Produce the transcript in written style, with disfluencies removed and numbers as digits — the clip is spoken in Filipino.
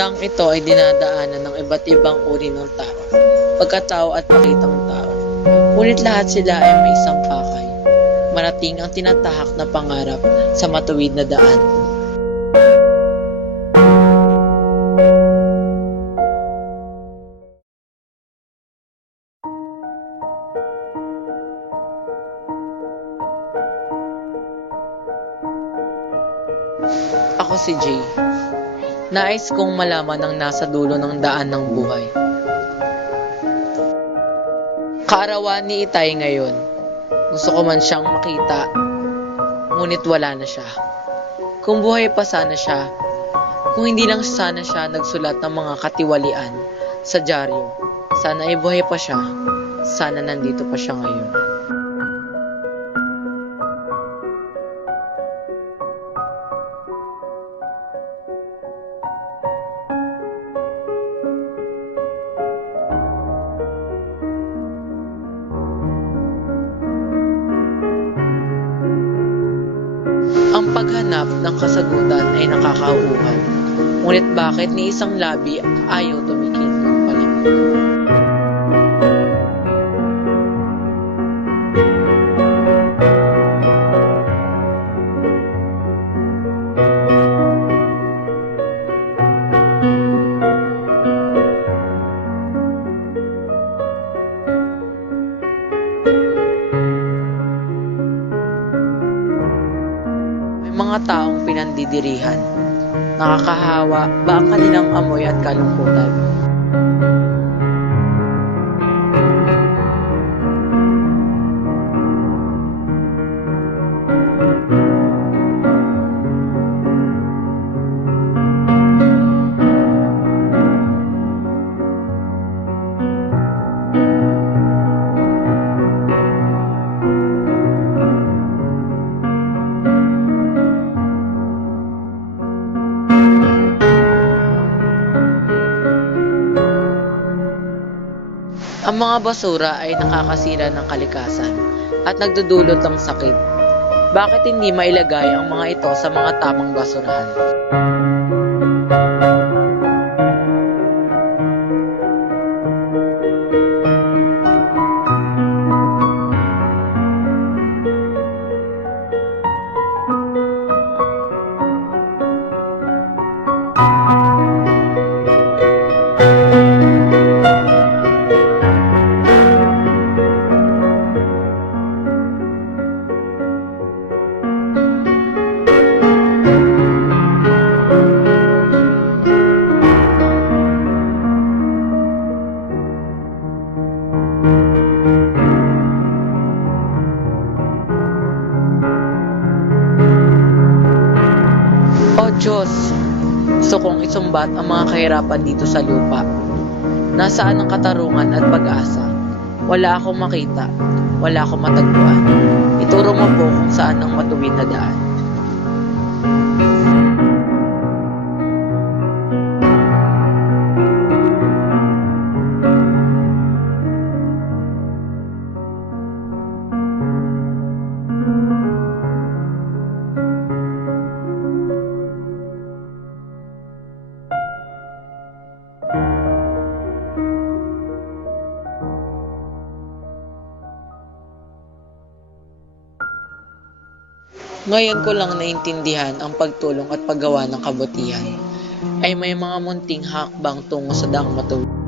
daang ito ay dinadaanan ng iba't ibang uri ng tao, pagkatao at pakitang tao. Ngunit lahat sila ay may isang pakay, marating ang tinatahak na pangarap sa matuwid na daan. Ako si Jay. Nais kong malaman ang nasa dulo ng daan ng buhay. Kaarawan ni Itay ngayon. Gusto ko man siyang makita, ngunit wala na siya. Kung buhay pa sana siya, kung hindi lang sana siya nagsulat ng mga katiwalian sa dyaryo, sana ay buhay pa siya, sana nandito pa siya ngayon. Ang paghanap ng kasagutan ay nakakauuhaw. Ngunit bakit ni isang labi ayaw tumikim ng palimot? Mga taong pinandidirihan. Nakakahawa ba ang kanilang amoy at kalungkutan? Ang mga basura ay nakakasira ng kalikasan at nagdudulot ng sakit. Bakit hindi mailagay ang mga ito sa mga tamang basurahan? Diyos, gusto kong isumbat ang mga kahirapan dito sa lupa. Nasaan ang katarungan at pag-asa? Wala akong makita, wala akong matagpuan. Ituro mo po kung saan ang matuwid na daan. Ngayon ko lang naintindihan ang pagtulong at paggawa ng kabutihan ay may mga munting hakbang tungo sa daang matuwid.